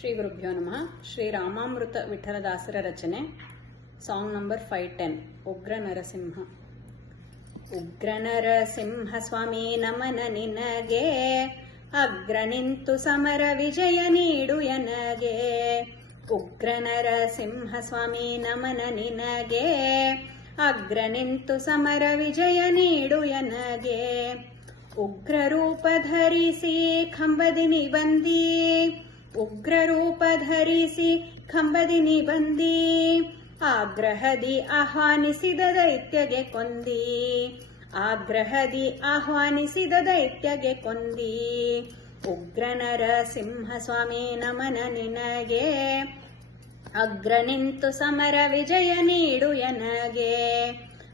ಶ್ರೀ ಗುರುಭ್ಯೋ ನಮಃ. ಶ್ರೀ ರಾಮಾಮೃತ ವಿಠಲದಾಸರ ರಚನೆ. Song number 510. ಉಗ್ರ ನರಸಿಂಹ. ಉಗ್ರ ನರಸಿಂಹ ಸ್ವಾಮಿ ನಮನ ನಿನಗೆ, ಅಗ್ರ ನಿಂತು ಸಮರ ವಿಜಯ ನೀಡು ಎನಗೆ. ಉಗ್ರ ನರಸಿಂಹ ಸ್ವಾಮಿ ನಮನ ನಿನಗೆ, ಅಗ್ರ ನಿಂತು ಸಮರ ವಿಜಯ ನೀಡು ಎನಗೆ. ಉಗ್ರ ರೂಪ ಧರಿಸಿ ಕಂಬದಿನಿ ಬಂದಿ, ಉಗ್ರ ರೂಪ ಧರಿಸಿ ಕಂಬದಿನಿ ಬಂದಿ. ಆಗ್ರಹದಿ ಆಹ್ವಾನಿಸಿದ ದೈತ್ಯಗೆ ಕೊಂದಿ, ಆಗ್ರಹದಿ ಆಹ್ವಾನಿಸಿದ ದೈತ್ಯಗೆ ಕೊಂದಿ. ಉಗ್ರ ನರಸಿಂಹ ಸ್ವಾಮಿ ನಮನ ನಿನಗೆ, ಅಗ್ರ ನಿಂತು ಸಮರ ವಿಜಯ ನೀಡು ಎನಗೆ.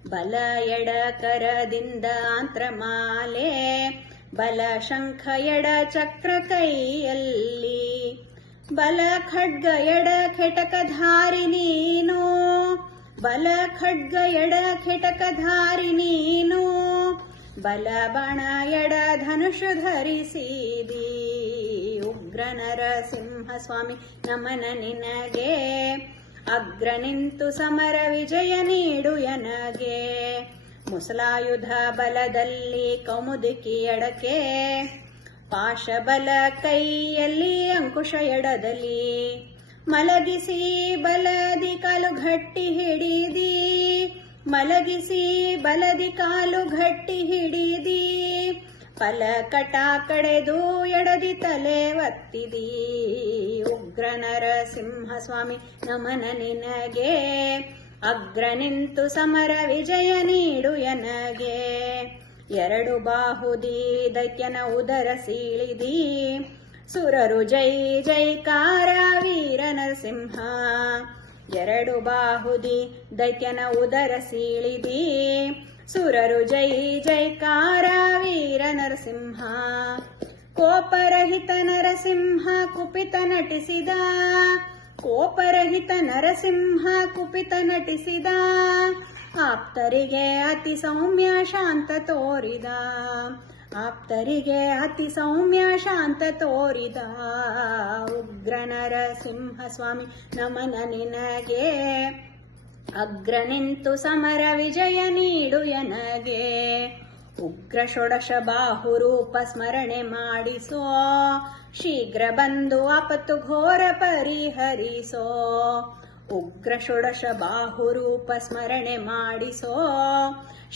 ಬಲ ಎಡ ಕರದಿಂದ ಆಂತ್ರಮಾಲೆ, ಬಲ ಶಂಖ ಎಡ ಚಕ್ರ ಕೈಯಲ್ಲಿ. ಬಲ ಖಡ್ಗ ಎಡ ಖೆಟಕಧಾರಿ ನೀನು, ಬಲ ಖಡ್ಗ ಎಡ ಖೆಟಕಧಾರಿ ನೀನು. ಬಲ ಬಾಣ ಎಡ ಧನುಷು ಧರಿಸಿದಿ. ಉಗ್ರ ನರಸಿಂಹ ಸ್ವಾಮಿ ನಮನ ನಿನಗೆ, ಅಗ್ರ ನಿಂತು ಸಮರ ವಿಜಯ ನೀಡು ಎನಗೆ. ಮುಸಲಾಯುಧ ಬಲದಲ್ಲಿ ಕೌಮುದಿಕಿ ಎಡಕೆ, ಪಾಶ ಬಲ ಕೈಯಲ್ಲಿ ಅಂಕುಶ ಎಡದಲ್ಲಿ. ಮಲಗಿಸಿ ಬಲದಿ ಕಾಲು ಗಟ್ಟಿ ಹಿಡಿದಿ, ಮಲಗಿಸಿ ಬಲದಿ ಕಾಲು ಗಟ್ಟಿ ಹಿಡಿದಿ. ಪಲಕಟ ಕಡೆದು ಎಡದಿ ತಲೆ ಒತ್ತಿದಿ. ಉಗ್ರ ನರಸಿಂಹ ಸ್ವಾಮಿ ನಮನ ನಿನಗೆ, ಅಗ್ರ ನಿಂತು ಸಮರ ವಿಜಯ ನೀಡು ಎನಗೆ. ಎರಡು ಬಾಹುದಿ ದೈತ್ಯನ ಉದರ ಸೀಳಿದಿ, ಸುರರು ಜೈ ಜೈಕಾರ ವೀರ ನರಸಿಂಹ. ಎರಡು ಬಾಹುದಿ ದೈತ್ಯನ ಉದರ ಸೀಳಿದಿ, ಸುರರು ಜೈ ಜೈಕಾರ ವೀರ ನರಸಿಂಹ. ಕೋಪರಹಿತ ನರಸಿಂಹ ಕುಪಿತ ನಟಿಸಿದ, ಕೋಪರಹಿತ ನರಸಿಂಹ ಕುಪಿತ ನಟಿಸಿದ. ಆಪ್ತರಿಗೆ ಅತಿ ಸೌಮ್ಯ ಶಾಂತ ತೋರಿದ, ಆಪ್ತರಿಗೆ ಅತಿ ಸೌಮ್ಯ ಶಾಂತ ತೋರಿದ. ಉಗ್ರ ನರಸಿಂಹ ಸ್ವಾಮಿ ನಮನ ನಿನಗೆ, ಅಗ್ರ ನಿಂತು ಸಮರ ವಿಜಯ ನೀಡು ಎನಗೆ. ಉಗ್ರ ಷೋಡಶ ಬಾಹು ರೂಪ ಸ್ಮರಣೆ ಮಾಡಿಸೋ, ಶೀಘ್ರ ಬಂದು ಆಪತ್ತು ಘೋರ ಪರಿಹರಿಸೋ. ಉಗ್ರ ಷೋಡಶ ಬಾಹು ರೂಪ ಸ್ಮರಣೆ ಮಾಡಿಸೋ,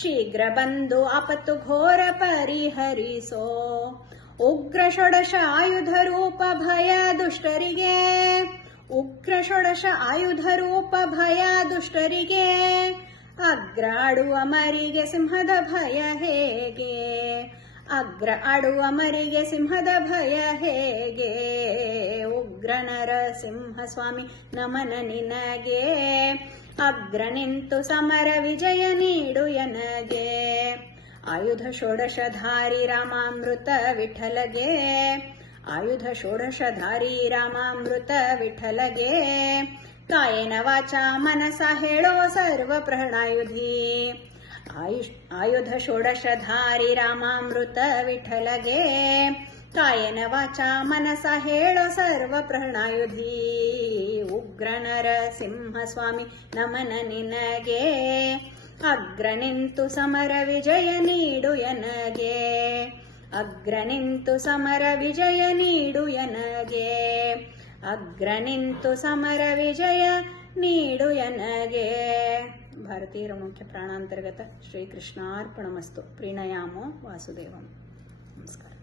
ಶೀಘ್ರ ಬಂದು ಆಪತ್ತು ಘೋರ ಪರಿಹರಿಸೋ. ಉಗ್ರ ಷೋಡಶ ಆಯುಧ ರೂಪ ಭಯ ದುಷ್ಟರಿಗೆ, ಉಗ್ರ ಷೋಡಶ ಆಯುಧ ರೂಪ ಭಯ ದುಷ್ಟರಿಗೆ. ಅಗ್ರ ಆಡುವ ಮರಿಗೆ ಸಿಂಹದ ಭಯ ಹೇಗೆ, ಅಗ್ರ ಆಡುವ ಮರಿಗೆ ಸಿಂಹದ ಭಯ ಹೇಗೆ. ಉಗ್ರ ನರಸಿಂಹ ಸ್ವಾಮಿ ನಮನ ನಿನಗೆ, ಅಗ್ರ ನಿಂತು ಸಮರ ವಿಜಯ ನೀಡು ಎನಗೆ. ಆಯುಧ ಷೋಡಶಧಾರಿ ರಾಮಾಮೃತ ವಿಠಲಗೆ, ಆಯುಧ ಷೋಡಶಧಾರಿ ರಾಮಾಮೃತ ವಿಠಲಗೆ. ಕಾಯನ ವಾಚ ಮನಸ ಹೇಳೋ ಸರ್ವ ಪ್ರಾಣಾಯುಧಿ, ಆಯುಧ ಷೋಡಶಧಾರಿ ರಾಮಾಮೃತ ವಿಠಲಗೆ. ಕಾಯನ ವಾಚ ಮನಸ ಹೇಳೋ ಸರ್ವ ಪ್ರಾಣಾಯುಧಿ. ಉಗ್ರ ನರಸಿಂಹ ಸ್ವಾಮಿ ನಮನ ನಿನಗೆ, ಅಗ್ರ ನಿಂತು ಸಮರ ವಿಜಯ ನೀಡು ಎನಗೆ. ಅಗ್ರ ನಿಂತು ಸಮರ ವಿಜಯ ನೀಡು ಎನಗೆ, ಅಗ್ರ ನಿಂತು ಸಮರ ವಿಜಯ ನೀಡು ಎನಗೆ. ಭಾರತೀಯ ಮುಖ್ಯ ಪ್ರಾಣಾಂತರ್ಗತ ಶ್ರೀಕೃಷ್ಣಾರ್ಪಣಮಸ್ತು. ಪ್ರಣಯಾಮೋ ವಾಸುದೇವಂ. ನಮಸ್ಕಾರ.